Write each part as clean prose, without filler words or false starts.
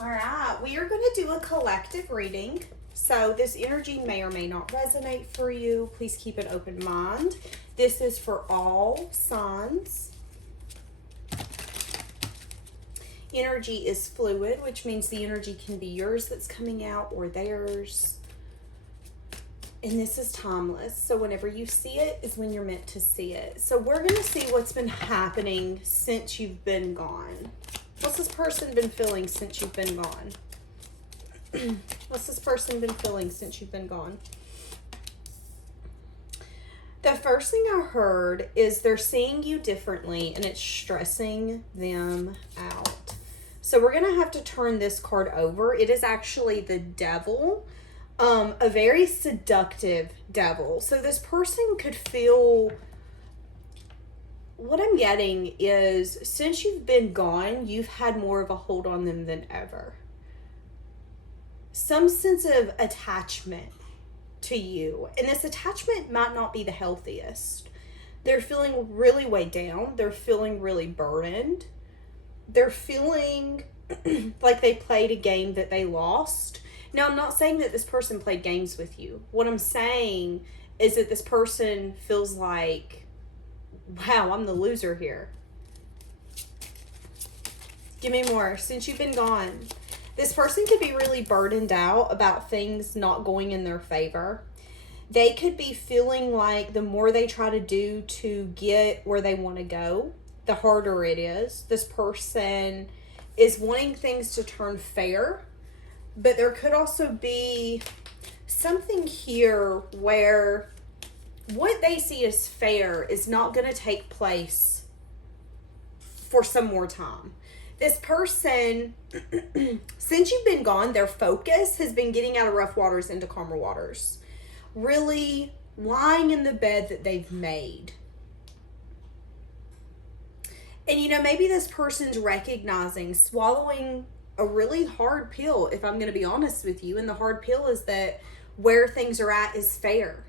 All right, we are going to do a collective reading. So this energy may or may not resonate for you. Please keep an open mind. This is for all signs. Energy is fluid, which means the energy can be yours that's coming out or theirs. And this is timeless. So whenever you see it is when you're meant to see it. So we're going to see what's been happening since you've been gone. What's this person been feeling since you've been gone? What's this person been feeling since you've been gone? The first thing I heard is they're seeing you differently and it's stressing them out. So we're going to have to turn this card over. It is actually the devil, a very seductive devil. So this person could feel... What I'm getting is, since you've been gone, you've had more of a hold on them than ever. Some sense of attachment to you. And this attachment might not be the healthiest. They're feeling really weighed down. They're feeling really burdened. They're feeling like they played a game that they lost. Now, I'm not saying that this person played games with you. What I'm saying is that this person feels like, wow, I'm the loser here. Give me more. Since you've been gone, this person could be really burdened out about things not going in their favor. They could be feeling like the more they try to do to get where they want to go, the harder it is. This person is wanting things to turn fair, but there could also be something here where what they see as fair is not going to take place for some more time. This person, since you've been gone, their focus has been getting out of rough waters into calmer waters. Really lying in the bed that they've made. And you know, maybe this person's recognizing, swallowing a really hard pill, if I'm going to be honest with you. And the hard pill is that where things are at is fair.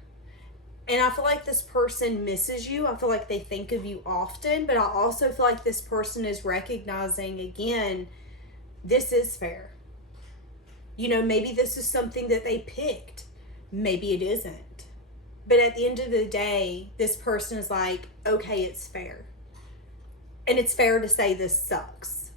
And I feel like this person misses you. I feel like they think of you often. But I also feel like this person is recognizing, again, this is fair. You know, maybe this is something that they picked. Maybe it isn't. But at the end of the day, this person is like, okay, it's fair. And it's fair to say this sucks.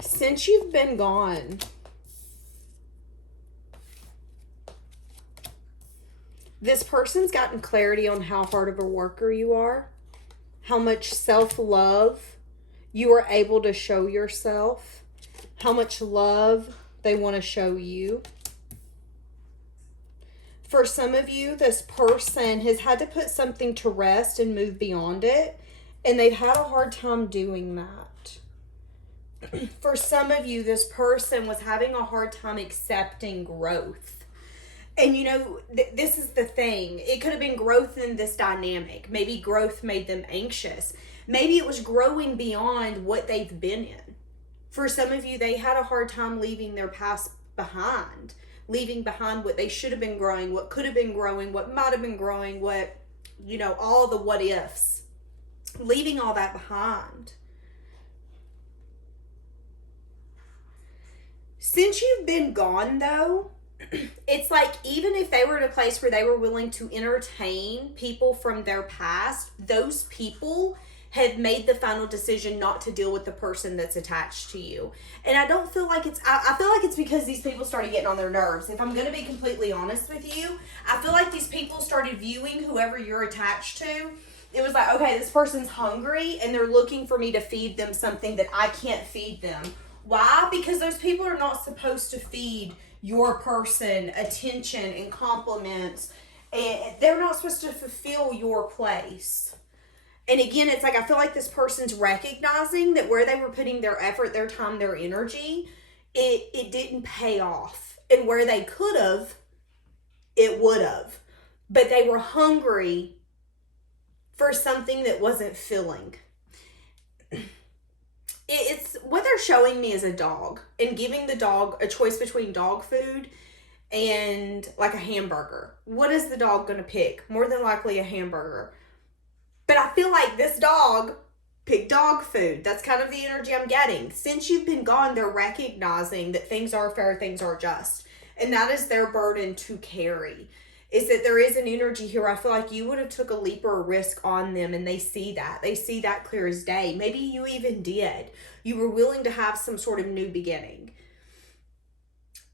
Since you've been gone, this person's gotten clarity on how hard of a worker you are, how much self-love you are able to show yourself, how much love they want to show you. For some of you, this person has had to put something to rest and move beyond it, and they've had a hard time doing that. For some of you, this person was having a hard time accepting growth. And you know, this is the thing. It could have been growth in this dynamic. Maybe growth made them anxious. Maybe it was growing beyond what they've been in. For some of you, they had a hard time leaving their past behind. Leaving behind what they should have been growing, what could have been growing, what might have been growing, what, you know, all the what ifs. Leaving all that behind. Since you've been gone, though, it's like even if they were in a place where they were willing to entertain people from their past, those people have made the final decision not to deal with the person that's attached to you. And I don't feel like I feel like it's because these people started getting on their nerves. If I'm going to be completely honest with you, I feel like these people started viewing whoever you're attached to. It was like, okay, this person's hungry and they're looking for me to feed them something that I can't feed them. Why? Because those people are not supposed to feed your person attention and compliments. And they're not supposed to fulfill your place. And again, it's like I feel like this person's recognizing that where they were putting their effort, their time, their energy, it didn't pay off. And where they could have, it would have. But they were hungry for something that wasn't filling. It's what they're showing me is a dog and giving the dog a choice between dog food and like a hamburger. What is the dog going to pick? More than likely a hamburger. But I feel like this dog picked dog food. That's kind of the energy I'm getting. Since you've been gone, they're recognizing that things are fair, things are just. And that is their burden to carry. Is that there is an energy here. I feel like you would have took a leap or a risk on them, and they see that. They see that clear as day. Maybe you even did. You were willing to have some sort of new beginning.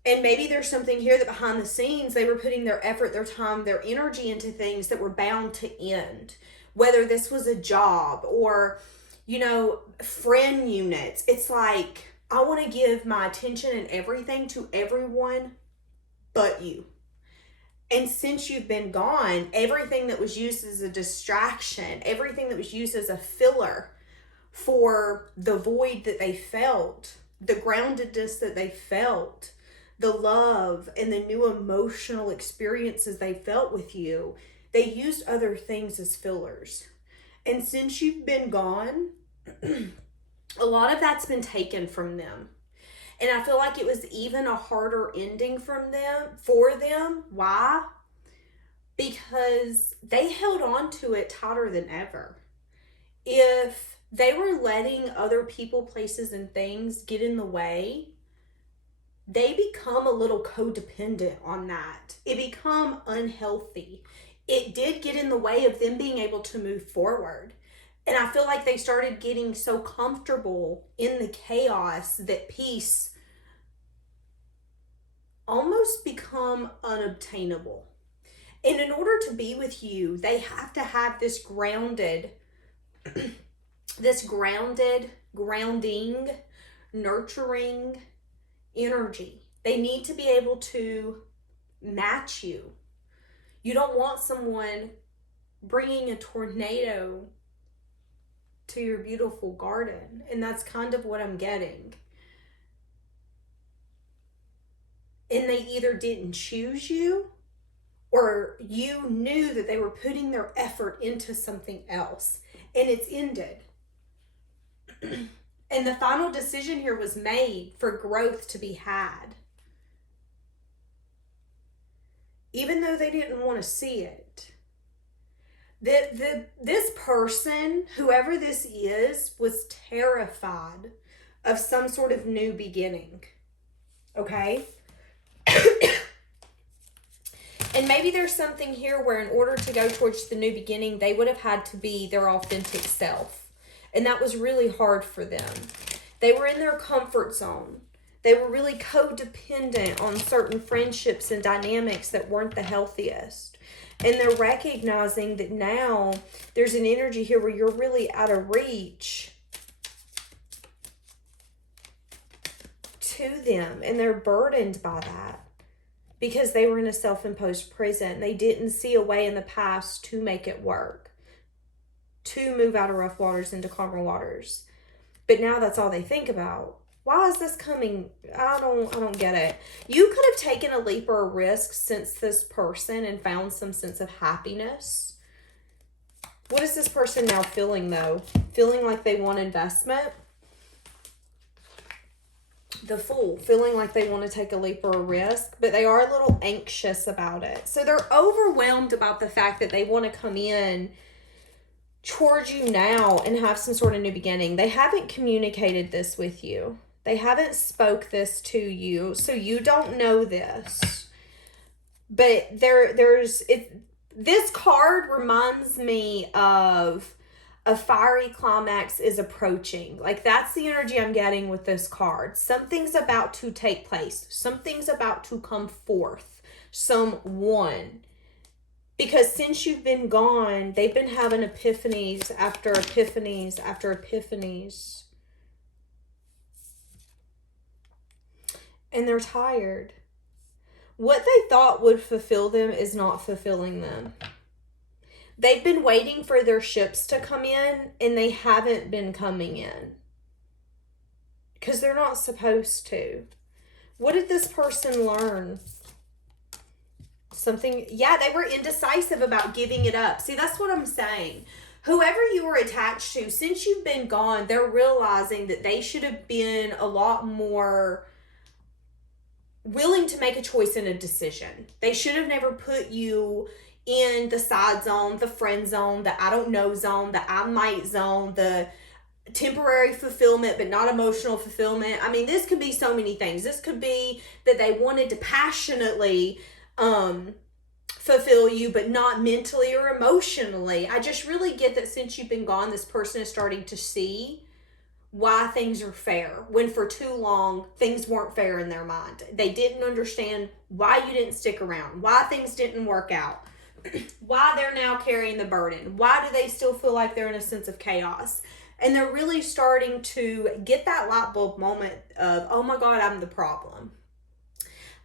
And maybe there's something here that behind the scenes, they were putting their effort, their time, their energy into things that were bound to end. Whether this was a job or, you know, friend units. It's like, I want to give my attention and everything to everyone but you. And since you've been gone, everything that was used as a distraction, everything that was used as a filler for the void that they felt, the groundedness that they felt, the love and the new emotional experiences they felt with you, they used other things as fillers. And since you've been gone, a lot of that's been taken from them. And I feel like it was even a harder ending for them. Why? Because they held on to it tighter than ever. If they were letting other people, places, and things get in the way, they become a little codependent on that. It become unhealthy. It did get in the way of them being able to move forward. And I feel like they started getting so comfortable in the chaos that peace almost become unobtainable. And in order to be with you, they have to have this grounding, nurturing energy. They need to be able to match you. You don't want someone bringing a tornado to your beautiful garden. And that's kind of what I'm getting. And they either didn't choose you, or you knew that they were putting their effort into something else, and it's ended. And the final decision here was made for growth to be had. Even though they didn't want to see it. This person, whoever this is, was terrified of some sort of new beginning. Okay? And maybe there's something here where in order to go towards the new beginning, they would have had to be their authentic self. And that was really hard for them. They were in their comfort zone. They were really codependent on certain friendships and dynamics that weren't the healthiest. And they're recognizing that now there's an energy here where you're really out of reach to them. And they're burdened by that because they were in a self-imposed prison. They didn't see a way in the past to make it work, to move out of rough waters into calmer waters. But now that's all they think about. Why is this coming? I don't get it. You could have taken a leap or a risk since this person and found some sense of happiness. What is this person now feeling though? Feeling like they want investment? The Fool, feeling like they want to take a leap or a risk, but they are a little anxious about it. So they're overwhelmed about the fact that they want to come in towards you now and have some sort of new beginning. They haven't communicated this with you. They haven't spoke this to you, so you don't know this. But this card reminds me of a fiery climax is approaching. Like, that's the energy I'm getting with this card. Something's about to take place. Something's about to come forth. Someone. Because since you've been gone, they've been having epiphanies after epiphanies after epiphanies. And they're tired. What they thought would fulfill them is not fulfilling them. They've been waiting for their ships to come in, and they haven't been coming in. Because they're not supposed to. What did this person learn? Something, yeah, they were indecisive about giving it up. See, that's what I'm saying. Whoever you were attached to, since you've been gone, they're realizing that they should have been a lot more willing to make a choice and a decision. They should have never put you in the side zone, the friend zone, the I don't know zone, the I might zone, the temporary fulfillment but not emotional fulfillment. I mean, this could be so many things. This could be that they wanted to passionately fulfill you but not mentally or emotionally. I just really get that since you've been gone, this person is starting to see why things are fair, when for too long things weren't fair in their mind. They didn't understand why you didn't stick around, why things didn't work out, why they're now carrying the burden, why do they still feel like they're in a sense of chaos. And they're really starting to get that light bulb moment of, oh my God, I'm the problem.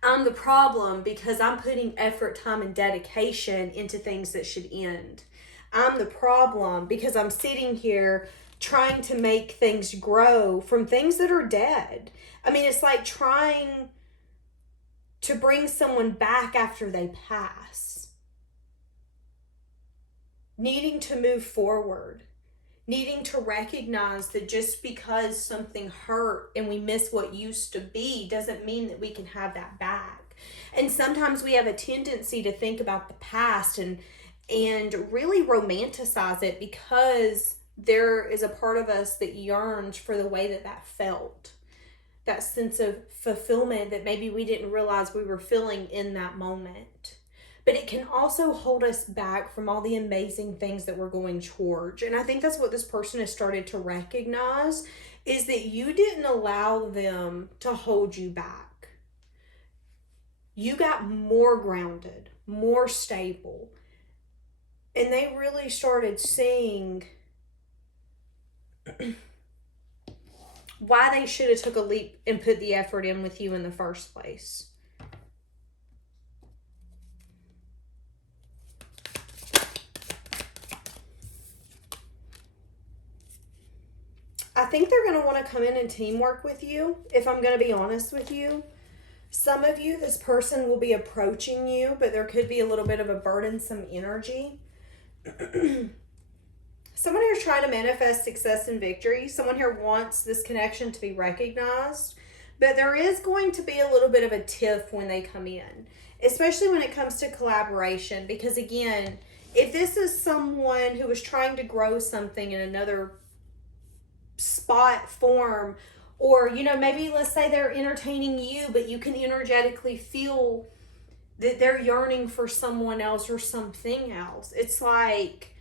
I'm the problem because I'm putting effort, time, and dedication into things that should end. I'm the problem because I'm sitting here trying to make things grow from things that are dead. I mean, it's like trying to bring someone back after they pass. Needing to move forward. Needing to recognize that just because something hurt and we miss what used to be doesn't mean that we can have that back. And sometimes we have a tendency to think about the past and really romanticize it because there is a part of us that yearns for the way that felt. That sense of fulfillment that maybe we didn't realize we were feeling in that moment. But it can also hold us back from all the amazing things that we're going towards. And I think that's what this person has started to recognize, is that you didn't allow them to hold you back. You got more grounded, more stable. And they really started seeing why they should have took a leap and put the effort in with you in the first place. I think they're going to want to come in and teamwork with you, if I'm going to be honest with you. Some of you, this person will be approaching you, but there could be a little bit of a burdensome energy. Someone here is trying to manifest success and victory. Someone here wants this connection to be recognized. But there is going to be a little bit of a tiff when they come in. Especially when it comes to collaboration. Because again, if this is someone who is trying to grow something in another spot, form, or, you know, maybe let's say they're entertaining you, but you can energetically feel that they're yearning for someone else or something else. It's like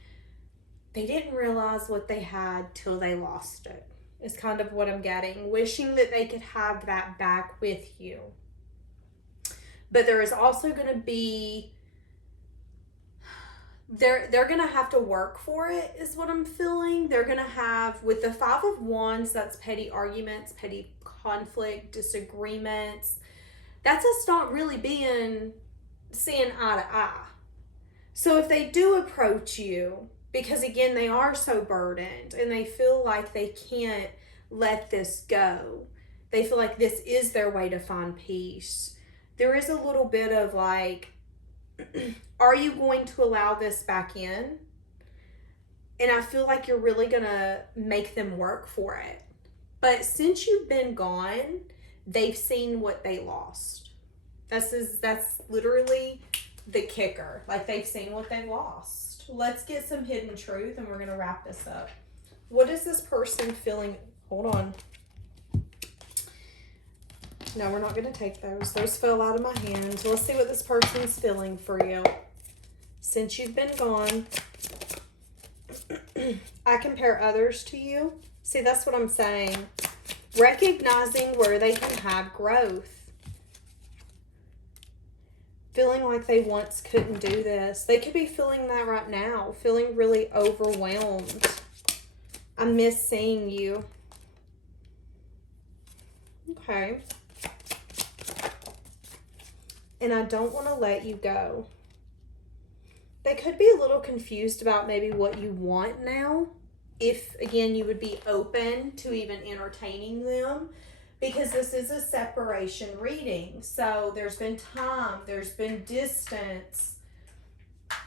they didn't realize what they had till they lost it. Is kind of what I'm getting. Wishing that they could have that back with you. But there is also going to be, they're going to have to work for it, is what I'm feeling. They're going to have, with the Five of Wands, that's petty arguments, petty conflict, disagreements. That's us not really seeing eye to eye. So if they do approach you, because again, they are so burdened and they feel like they can't let this go. They feel like this is their way to find peace. There is a little bit of like, are you going to allow this back in? And I feel like you're really going to make them work for it. But since you've been gone, they've seen what they lost. That's literally the kicker. Like, they've seen what they lost. Let's get some hidden truth and we're going to wrap this up. What is this person feeling? Hold on. No, we're not going to take those. Those fell out of my hand. So let's see what this person's feeling for you. Since you've been gone, I compare others to you. See, that's what I'm saying. Recognizing where they can have growth. Feeling like they once couldn't do this. They could be feeling that right now. Feeling really overwhelmed. I miss seeing you. Okay. And I don't want to let you go. They could be a little confused about maybe what you want now. If, again, you would be open to even entertaining them. Because this is a separation reading. So there's been time, there's been distance,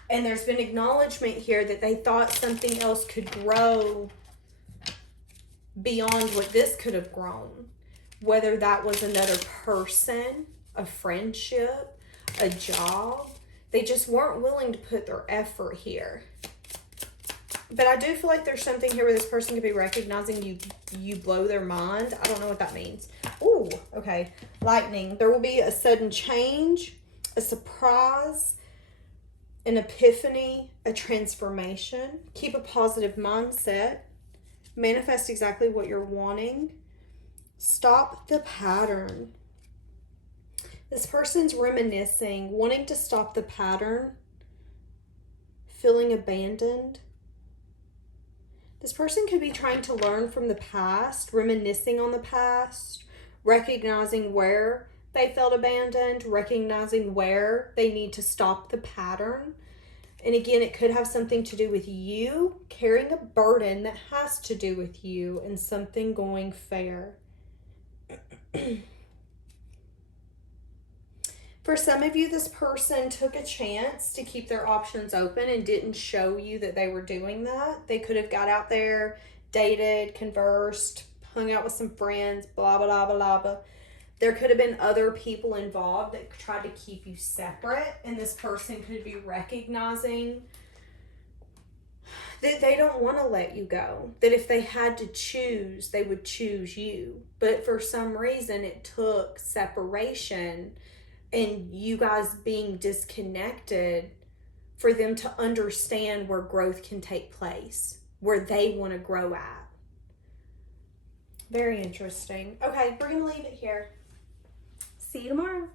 and there's been acknowledgement here that they thought something else could grow beyond what this could have grown. Whether that was another person, a friendship, a job. They just weren't willing to put their effort here. But I do feel like there's something here where this person could be recognizing you blow their mind. I don't know what that means. Ooh, okay. Lightning. There will be a sudden change, a surprise, an epiphany, a transformation. Keep a positive mindset. Manifest exactly what you're wanting. Stop the pattern. This person's reminiscing, wanting to stop the pattern, feeling abandoned. This person could be trying to learn from the past, reminiscing on the past, recognizing where they felt abandoned, recognizing where they need to stop the pattern. And again, it could have something to do with you carrying a burden that has to do with you and something going fair. For some of you, this person took a chance to keep their options open and didn't show you that they were doing that. They could have got out there, dated, conversed, hung out with some friends, blah, blah, blah, blah, blah. There could have been other people involved that tried to keep you separate, and this person could be recognizing that they don't want to let you go. That if they had to choose, they would choose you. But for some reason, it took separation and you guys being disconnected for them to understand where growth can take place, where they want to grow at. Very interesting. Okay, we're going to leave it here. See you tomorrow.